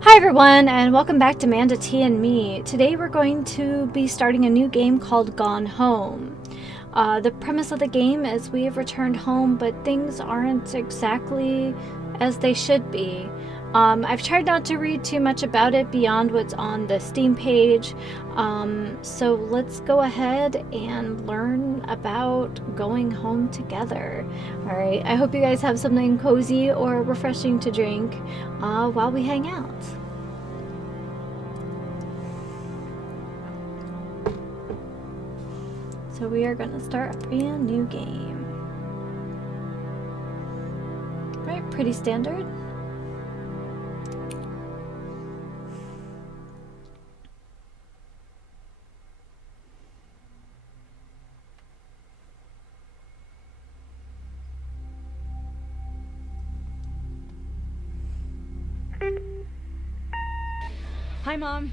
Hi everyone, and welcome back to Manda T and Me. Today we're going to be starting a new game called Gone Home. The premise of the game is we have returned home, but things aren't exactly as they should be. I've tried not to read too much about it beyond what's on the Steam page, so let's go ahead and learn about going home together. Alright, I hope you guys have something cozy or refreshing to drink while we hang out. So we are going to start a brand new game. Right, pretty standard. Hi, Mom.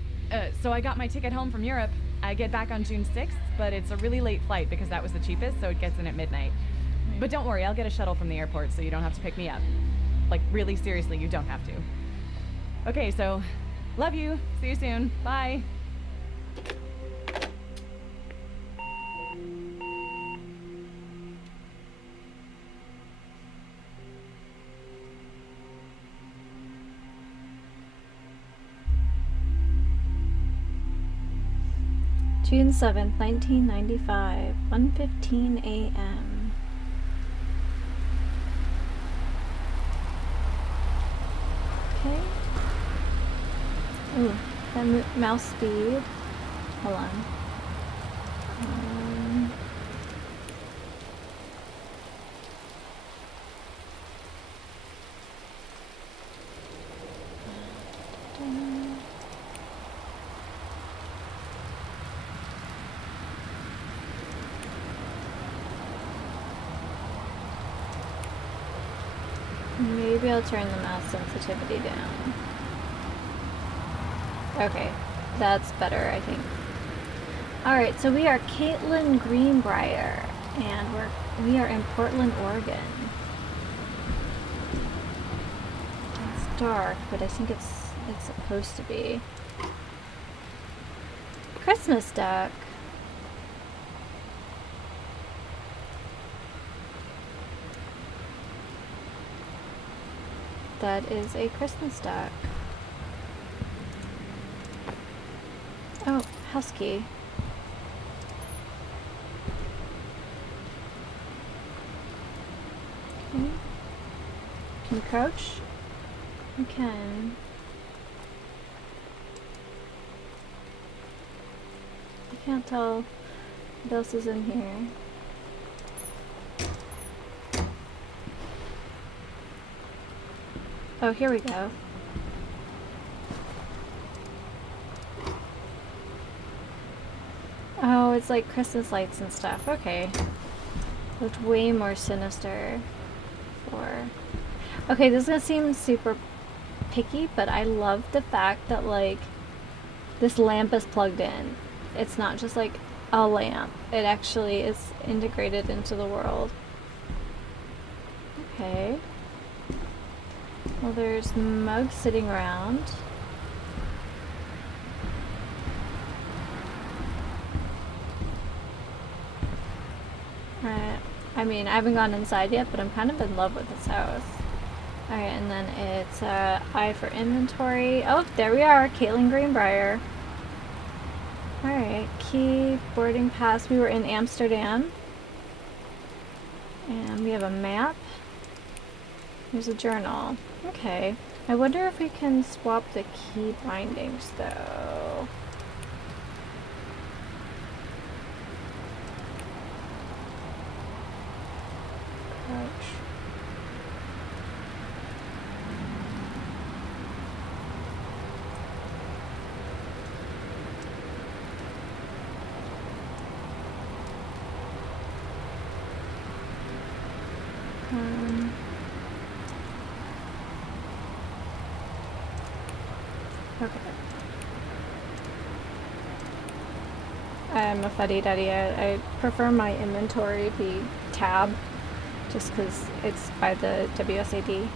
So I got my ticket home from Europe. I get back on June 6th, but it's a really late flight because that was the cheapest, so it gets in at midnight. But don't worry, I'll get a shuttle from the airport so you don't have to pick me up. Like, really seriously, you don't have to. Okay, so, love you. See you soon. Bye. June 7th, 1995, 1:15 a.m. Okay. Ooh, that mouse speed. Hold on. Maybe I'll turn the mouse sensitivity down. Okay, that's better, I think. Alright, so we are Kaitlin Greenbrier, and we are in Portland, Oregon. It's dark, but I think it's supposed to be. Christmas duck. That is a Christmas duck. Oh, husky. Okay. Can you crouch? You can. I can't tell what else is in here. Oh, here we go. Oh, it's like Christmas lights and stuff. Okay. Looked way more sinister. Okay, this is gonna seem super picky, but I love the fact that, like, this lamp is plugged in. It's not just like a lamp. It actually is integrated into the world. Okay. Well, there's mugs sitting around. I mean, I haven't gone inside yet, but I'm kind of in love with this house. Alright, and then it's I for inventory. Oh, there we are, Kaitlin Greenbrier. Alright, key, boarding pass. We were in Amsterdam. And we have a map. There's a journal. Okay. I wonder if we can swap the key bindings, though. Crouch. Okay. I'm a fuddy-duddy. I prefer my inventory be tab, just because it's by the WSAD.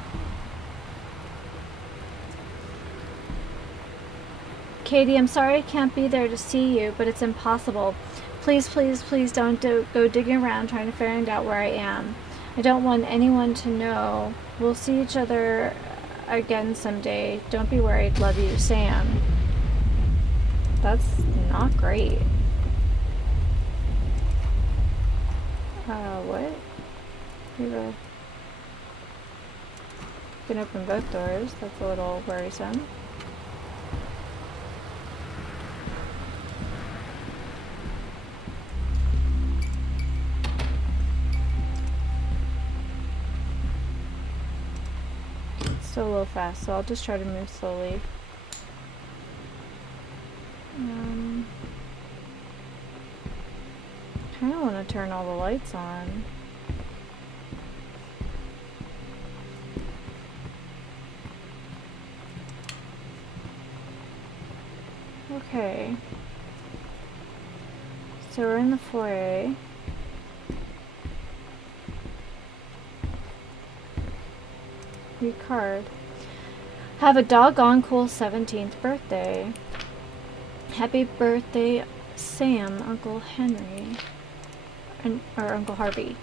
Katie, I'm sorry I can't be there to see you, but it's impossible. Please, please, please don't go digging around trying to find out where I am. I don't want anyone to know. We'll see each other again someday. Don't be worried. Love you, Sam. That's not great. What? You can open both doors. That's a little worrisome. It's still a little fast, so I'll just try to move slowly. I don't want to turn all the lights on. Okay. So we're in the foyer. Read card. Have a doggone cool 17th birthday. Happy birthday, Sam, Uncle Henry. Or Uncle Harvey.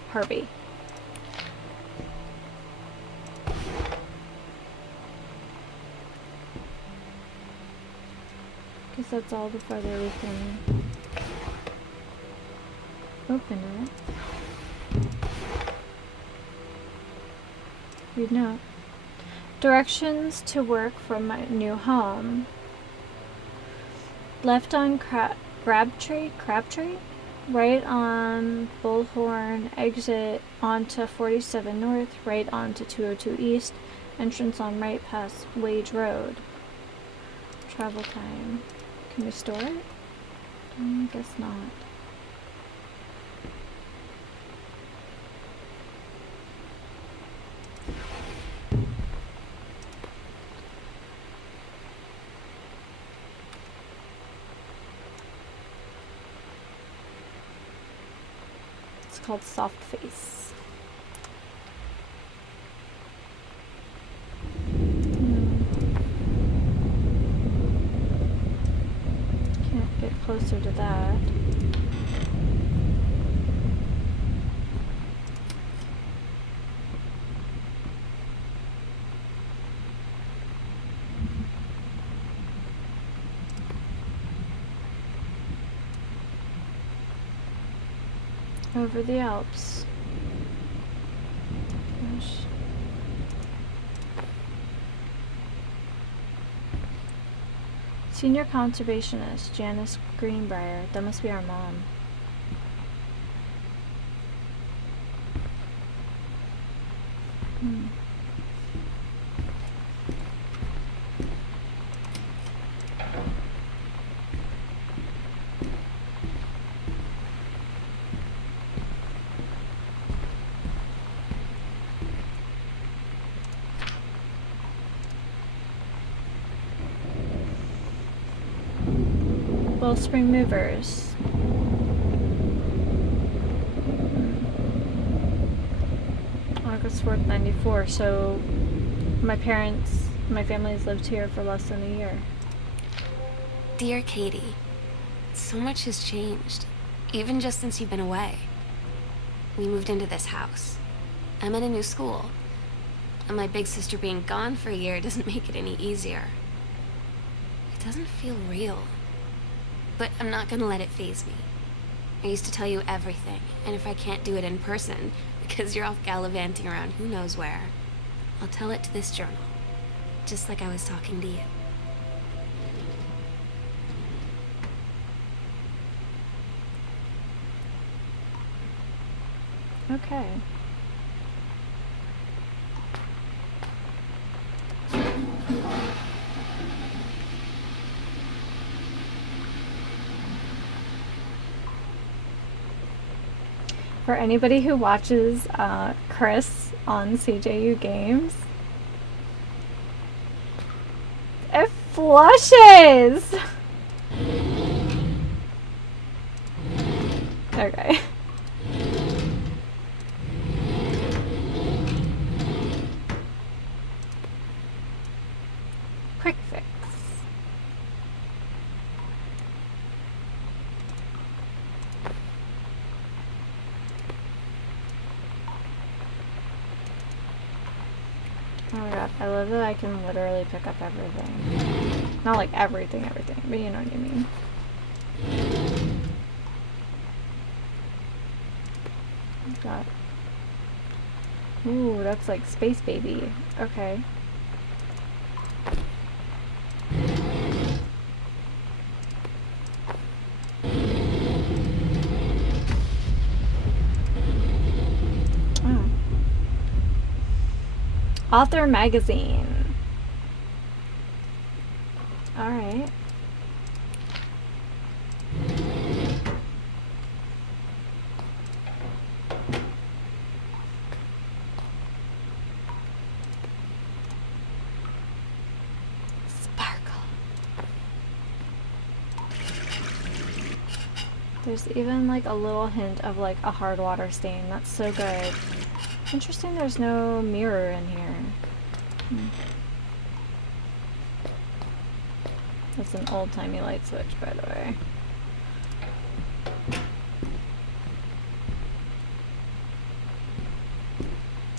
Guess that's all the further we can open it. Read note. Directions to work from my new home. Left on Crabtree? Right on Bullhorn, exit onto 47 North, right onto 202 East, entrance on right past Wage Road. Travel time. Can we store it? I guess not. It's called Soft Face. Can't get closer to that. Over the Alps. Gosh. Senior conservationist Janice Greenbrier. That must be our mom. Wellspring Movers. August 4th, 94. So my family's lived here for less than a year. Dear Katie, so much has changed, even just since you've been away. We moved into this house. I'm in a new school. And my big sister being gone for a year doesn't make it any easier. It doesn't feel real. But I'm not gonna let it faze me. I used to tell you everything, and if I can't do it in person, because you're off gallivanting around who knows where, I'll tell it to this journal, just like I was talking to you. Okay. For anybody who watches Chris on CJU Games, it flushes! Okay. Quick fix. Oh my god, I love that I can literally pick up everything. Not like everything, but you know what I mean. God. Ooh, that's like Space Baby. Okay. Oh. Author magazine. Alright. There's even like a little hint of like a hard water stain. That's so good. Interesting there's no mirror in here. That's an old-timey light switch, by the way.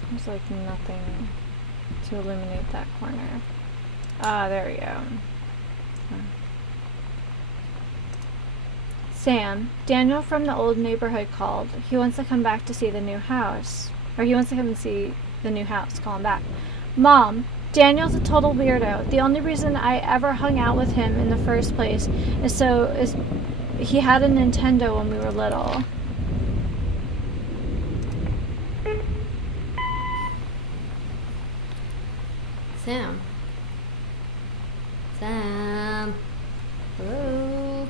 There's like nothing to illuminate that corner. Ah, there we go. Sam, Daniel from the old neighborhood called. He wants to come back to see the new house. Or he wants to come and see the new house. Call him back. Mom, Daniel's a total weirdo. The only reason I ever hung out with him in the first place is he had a Nintendo when we were little. Sam. Sam. Hello.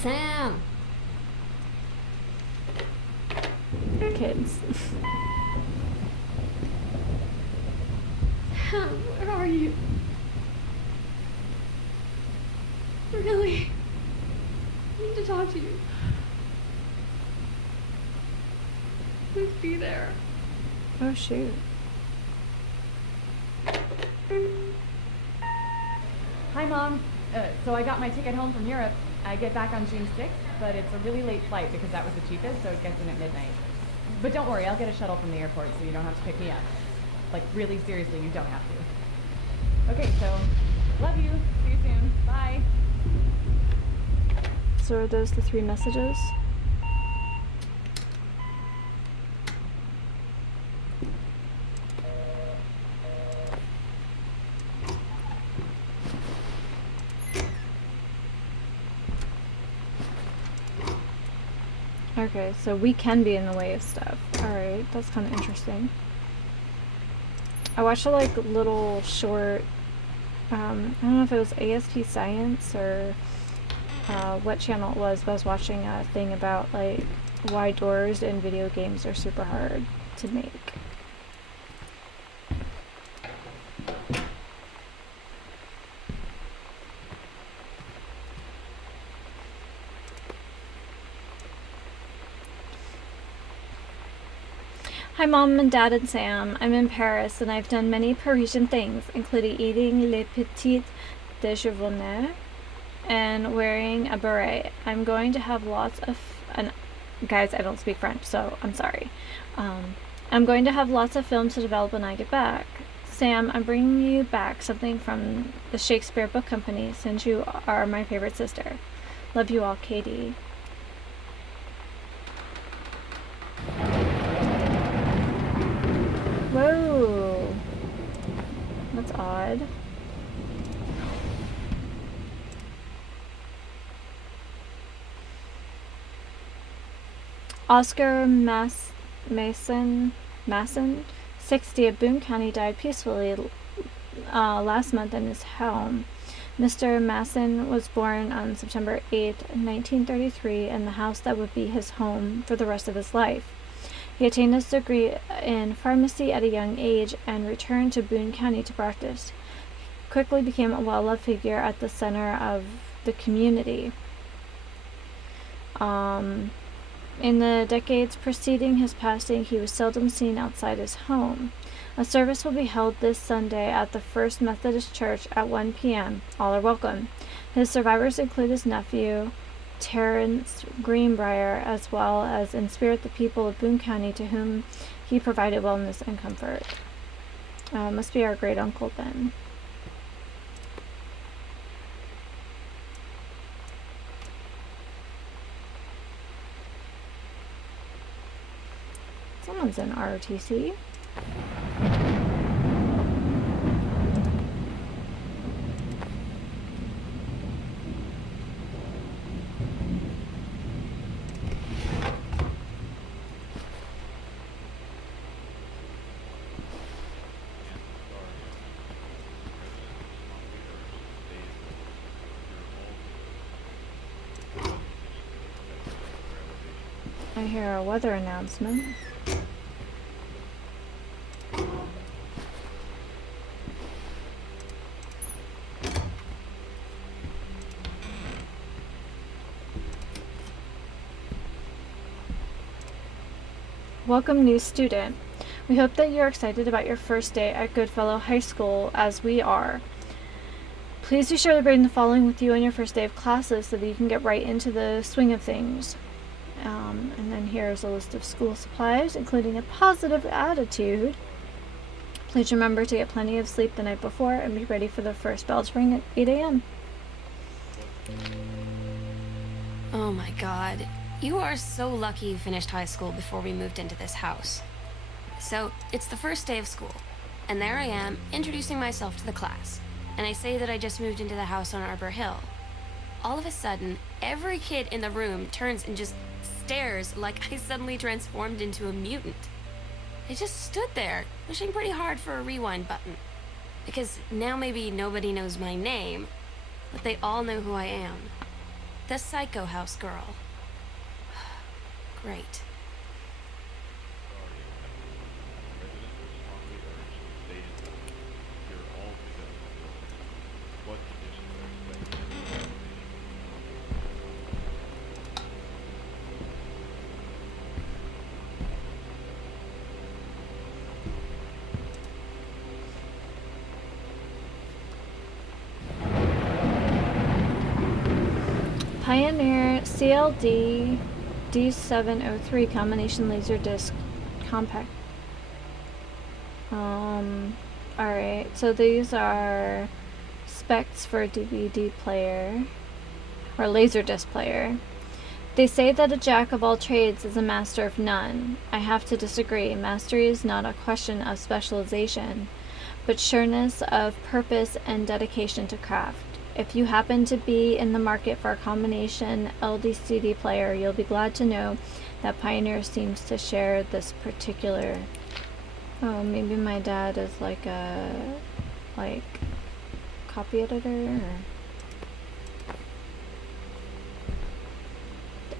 Sam. Kids. Sam, where are you? Really? I need to talk to you. Please be there. Oh shoot. Hi, Mom. So I got my ticket home from Europe. I get back on June 6th, but it's a really late flight because that was the cheapest, so it gets in at midnight. But don't worry, I'll get a shuttle from the airport so you don't have to pick me up. Like, really seriously, you don't have to. Okay, so, love you. See you soon. Bye. So are those the 3 messages? Okay, so we can be in the way of stuff. Alright, that's kind of interesting. I watched a like little short, I don't know if it was ASP Science or what channel it was, but I was watching a thing about like why doors in video games are super hard to make. Hi Mom and Dad and Sam. I'm in Paris and I've done many Parisian things, including eating les petits déjeuners and wearing a beret. I'm going to have lots of... And guys, I don't speak French, so I'm sorry. I'm going to have lots of films to develop when I get back. Sam, I'm bringing you back something from the Shakespeare Book Company since you are my favorite sister. Love you all, Katie. Whoa, that's odd. Oscar Masson, 60 of Boone County, died peacefully last month in his home. Mr. Masson was born on September 8, 1933, in the house that would be his home for the rest of his life. He attained his degree in pharmacy at a young age and returned to Boone County to practice. He quickly became a well-loved figure at the center of the community. In the decades preceding his passing, he was seldom seen outside his home. A service will be held this Sunday at the First Methodist Church at 1 p.m. All are welcome. His survivors include his nephew, Terrence Greenbrier, as well as in spirit the people of Boone County to whom he provided wellness and comfort. Must be our great uncle then. Someone's in ROTC. I hear a weather announcement. Welcome, new student. We hope that you're excited about your first day at Goodfellow High School, as we are. Please be sure to bring the following with you on your first day of classes so that you can get right into the swing of things. And then here's a list of school supplies, including a positive attitude. Please remember to get plenty of sleep the night before and be ready for the first bell to ring at 8 a.m. Oh my god. You are so lucky you finished high school before we moved into this house. So, it's the first day of school, and there I am, introducing myself to the class, and I say that I just moved into the house on Arbor Hill. All of a sudden, every kid in the room turns and just stares like I suddenly transformed into a mutant. I just stood there, wishing pretty hard for a rewind button. Because now maybe nobody knows my name, but they all know who I am. The Psycho House girl. Great. Pioneer CLD D703 combination laser disc compact. Alright, so these are specs for a DVD player or laser disc player. They say that a jack of all trades is a master of none. I have to disagree. Mastery is not a question of specialization, but sureness of purpose and dedication to craft. If you happen to be in the market for a combination LCD player, you'll be glad to know that Pioneer seems to share this particular... Oh, maybe my dad is like a... copy editor, or...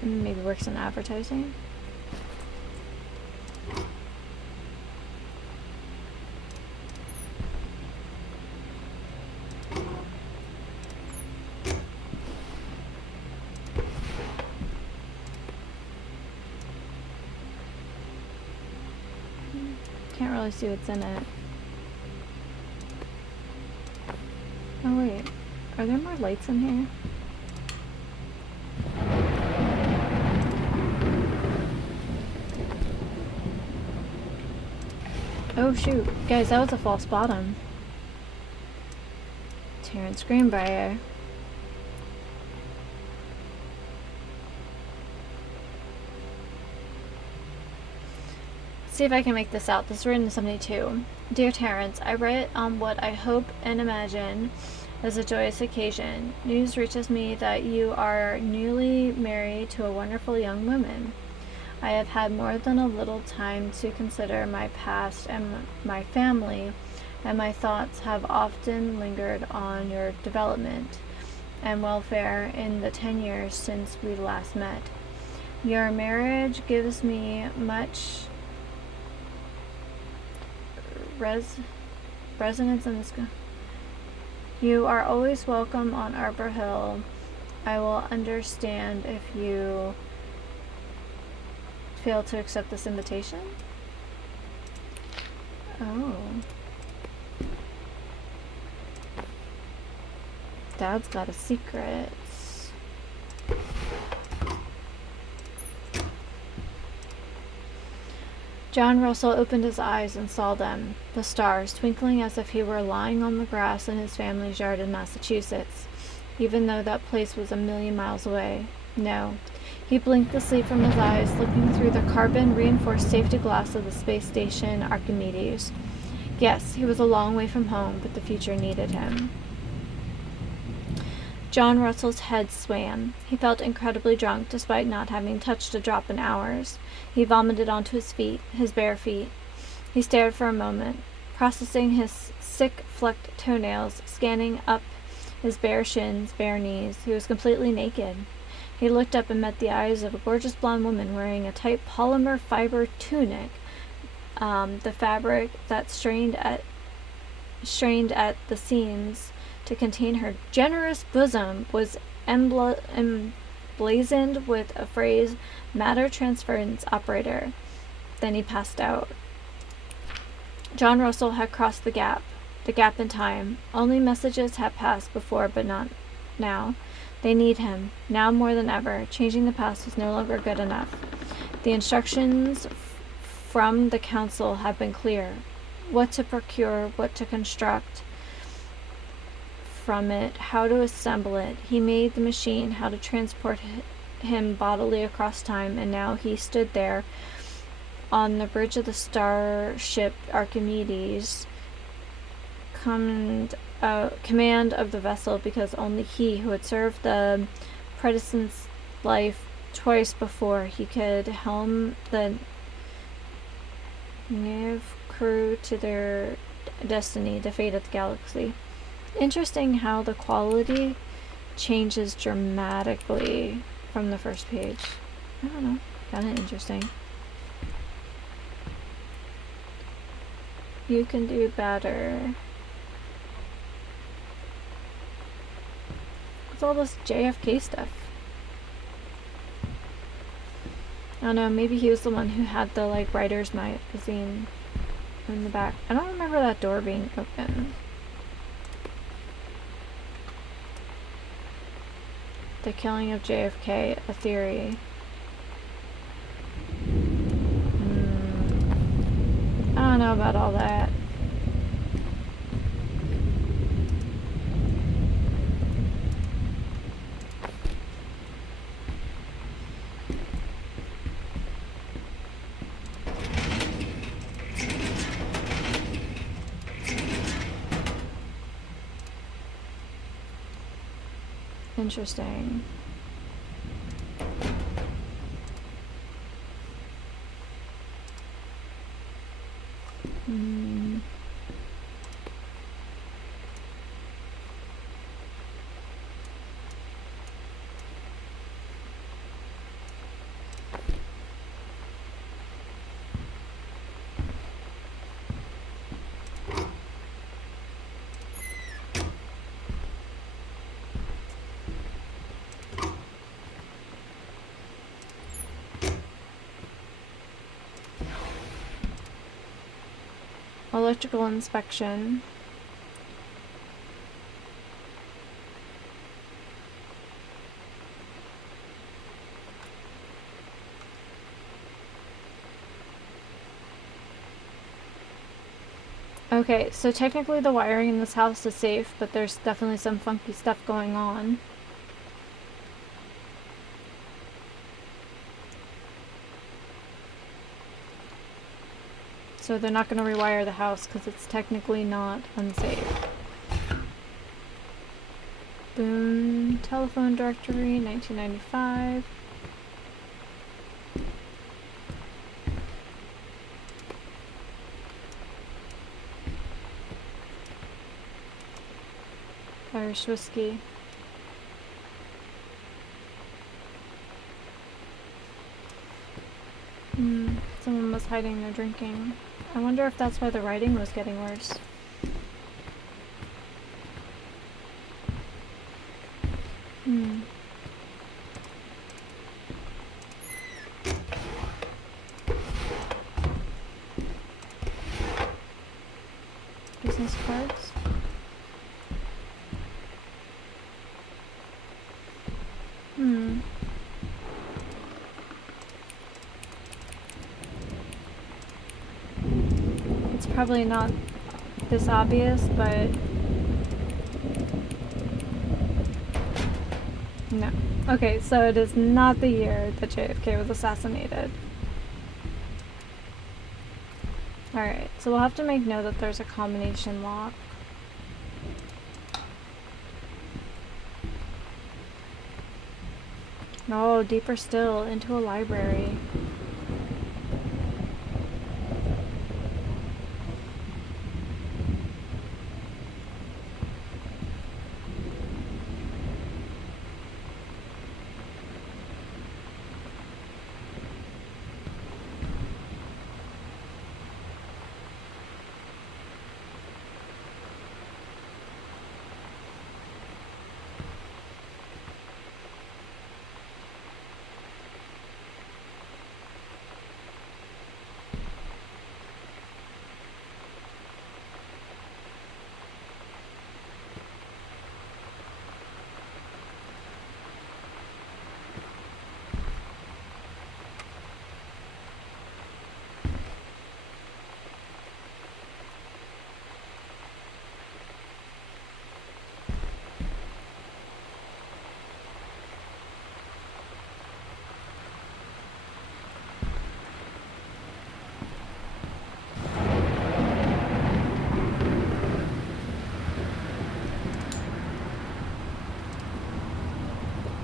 maybe works in advertising? Can't really see what's in it. Oh wait, are there more lights in here? Oh shoot, guys, that was a false bottom. Terrence Greenbrier. See if I can make this out. This is written to somebody too. Dear Terrence, I write on what I hope and imagine is a joyous occasion. News reaches me that you are newly married to a wonderful young woman. I have had more than a little time to consider my past and my family, and my thoughts have often lingered on your development and welfare in the 10 years since we last met. Your marriage gives me much resonance in this. You are always welcome on Arbor Hill. I will understand if you fail to accept this invitation. Oh. Dad's got a secret. John Russell opened his eyes and saw them, the stars, twinkling as if he were lying on the grass in his family's yard in Massachusetts, even though that place was a million miles away. No. He blinked the sleep from his eyes, looking through the carbon-reinforced safety glass of the space station Archimedes. Yes, he was a long way from home, but the future needed him. John Russell's head swam. He felt incredibly drunk, despite not having touched a drop in hours. He vomited onto his feet, his bare feet. He stared for a moment, processing his sick, flecked toenails, scanning up his bare shins, bare knees. He was completely naked. He looked up and met the eyes of a gorgeous blonde woman wearing a tight polymer fiber tunic. The fabric that strained at the seams to contain her generous bosom was emblazoned with a phrase, "Matter Transference Operator." Then he passed out. John Russell had crossed the gap in time. Only messages had passed before, but not now. They need him, now more than ever. Changing the past was no longer good enough. The instructions from the council have been clear. What to procure, what to construct from it, how to assemble it. He made the machine, how to transport him bodily across time, and now he stood there on the bridge of the starship Archimedes, command of the vessel, because only he, who had served the predecessor life twice before, he could helm the Nav crew to their destiny, the fate of the galaxy. Interesting how the quality changes dramatically from the first page. I don't know, kind of interesting. You can do better. What's all this JFK stuff? I don't know, maybe he was the one who had the, like, writer's magazine in the back. I don't remember that door being open. The killing of JFK, a theory. I don't know about all that. Interesting. Electrical inspection. Okay, so technically the wiring in this house is safe, but there's definitely some funky stuff going on. So they're not going to rewire the house because it's technically not unsafe. Boone telephone directory, 1995. Irish whiskey. Someone was hiding their drinking. I wonder if that's why the writing was getting worse. Business cards. probably not this obvious, but no. Okay, so it is not the year that JFK was assassinated. Alright, so we'll have to make note that there's a combination lock. Oh, deeper still, into a library.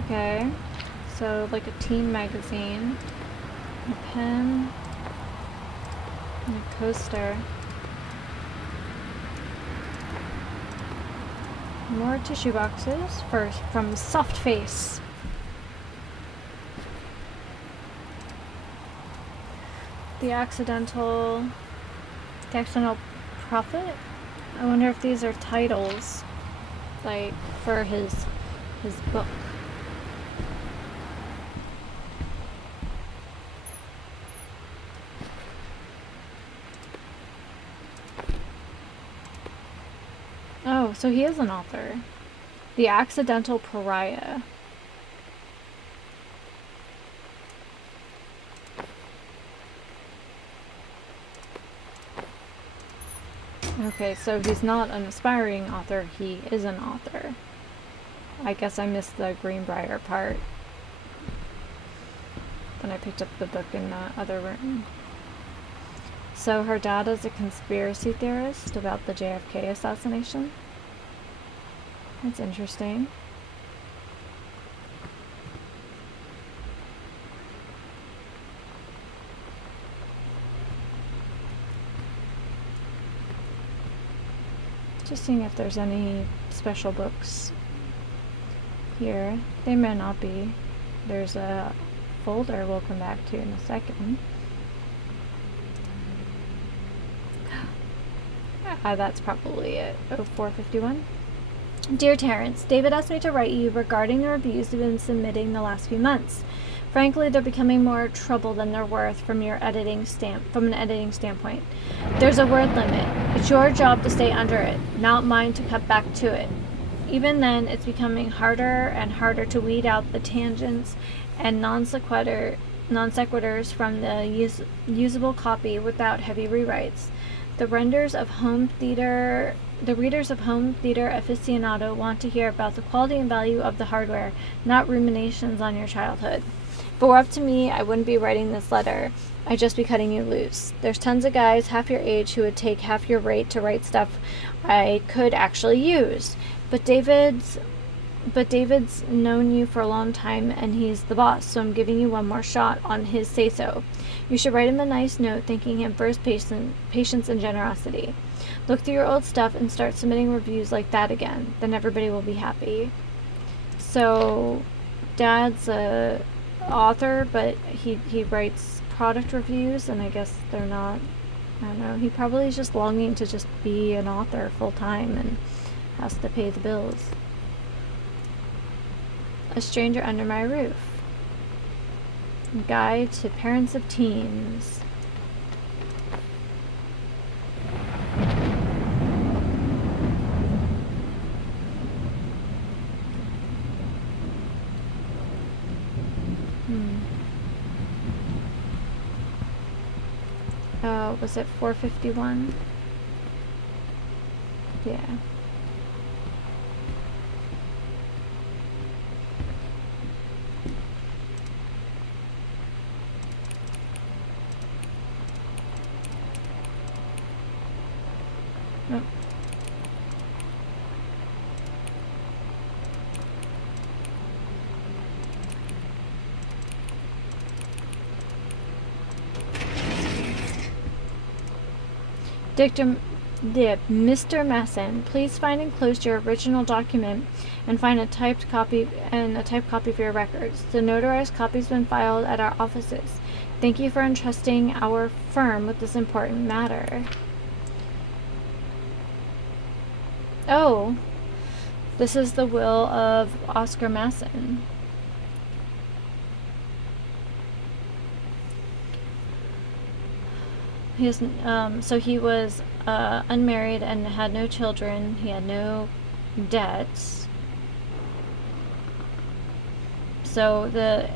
Okay, so like a teen magazine, a pen, and a coaster. More tissue boxes first from Soft Face. The accidental prophet. I wonder if these are titles, like for his book. Oh, so he is an author. The Accidental Pariah. Okay, so he's not an aspiring author, he is an author. I guess I missed the Greenbrier part. Then I picked up the book in the other room. So her dad is a conspiracy theorist about the JFK assassination. That's interesting. Just seeing if there's any special books here. They may not be. There's a folder we'll come back to in a second. That's probably it. 0451. Dear Terrence, David asked me to write you regarding the reviews you've been submitting the last few months. Frankly, they're becoming more trouble than they're worth from an editing standpoint. There's a word limit. It's your job to stay under it, not mine to cut back to it. Even then, it's becoming harder and harder to weed out the tangents and non sequiturs from the usable copy without heavy rewrites. The readers of home theater aficionado want to hear about the quality and value of the hardware, not ruminations on your childhood. If it were up to me, I wouldn't be writing this letter. I'd just be cutting you loose. There's tons of guys half your age who would take half your rate to write stuff I could actually use. But David's known you for a long time and he's the boss, so I'm giving you one more shot on his say-so. You should write him a nice note thanking him for his patience and generosity. Look through your old stuff and start submitting reviews like that again. Then everybody will be happy. So, Dad's a author, but he writes product reviews, and I guess they're not, I don't know, he probably is just longing to just be an author full time and has to pay the bills. A Stranger Under My Roof. Guide to Parents of Teens. Was it 451? Yeah. Oh. Mr. Masson, please find and close your original document and find a typed copy for your records. The notarized copy's been filed at our offices. Thank you for entrusting our firm with this important matter. Oh, this is the will of Oscar Masson. So he was unmarried and had no children. He had no debts. So the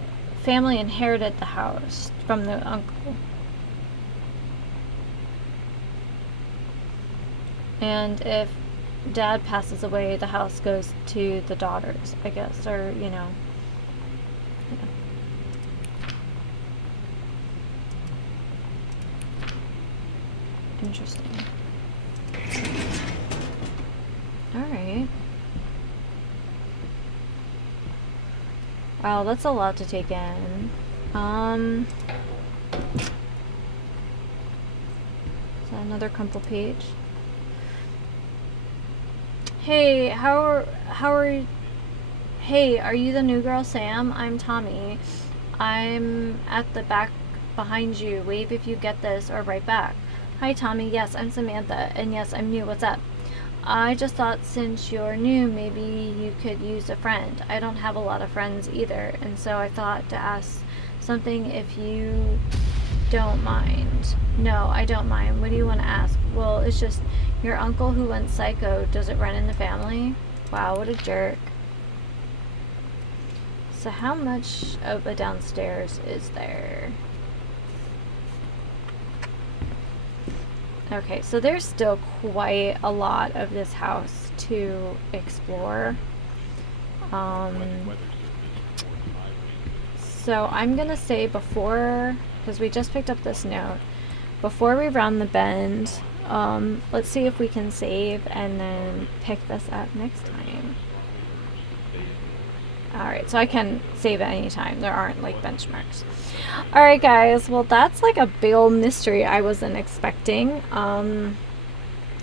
family inherited the house from the uncle. And if dad passes away, the house goes to the daughters, I guess, or, you know. Yeah. Interesting. Alright. Wow, that's a lot to take in. Is that another crumple page? Hey, Hey, are you the new girl, Sam? I'm Tommy. I'm at the back behind you. Wave if you get this, or right back. Hi, Tommy. Yes, I'm Samantha. And yes, I'm new. What's up? I just thought since you're new, maybe you could use a friend. I don't have a lot of friends either, and so I thought to ask something if you don't mind. No, I don't mind. What do you want to ask? Well, it's just your uncle who went psycho. Does it run in the family? Wow, what a jerk. So how much of a downstairs is there? Okay, so there's still quite a lot of this house to explore. So I'm gonna say before, because we just picked up this note, before we round the bend, let's see if we can save and then pick this up next time. Alright, so I can save at any time. There aren't like benchmarks. Alright guys, well that's like a big old mystery I wasn't expecting. I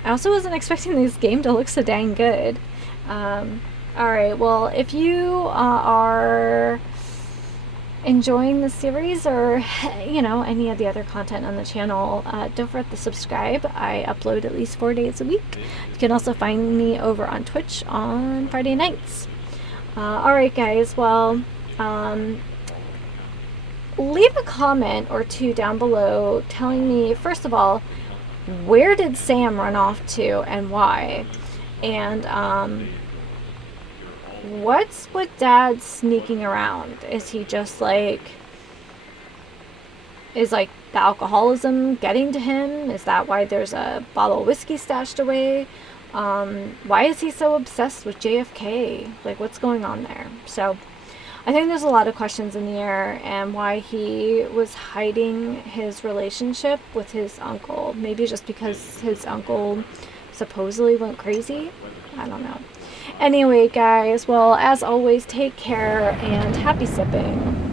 also wasn't expecting this game to look so dang good. Alright, well if you are enjoying the series or, you know, any of the other content on the channel, don't forget to subscribe. I upload at least 4 days a week. You can also find me over on Twitch on Friday nights. Alright guys, well, leave a comment or two down below telling me, first of all, where did Sam run off to and why? And, what's with Dad sneaking around? Is he just like, is like the alcoholism getting to him? Is that why there's a bottle of whiskey stashed away? Why is he so obsessed with JFK? Like, what's going on there? So, I think there's a lot of questions in the air, and why he was hiding his relationship with his uncle. Maybe just because his uncle supposedly went crazy? I don't know. Anyway, guys, well, as always, take care, and happy sipping.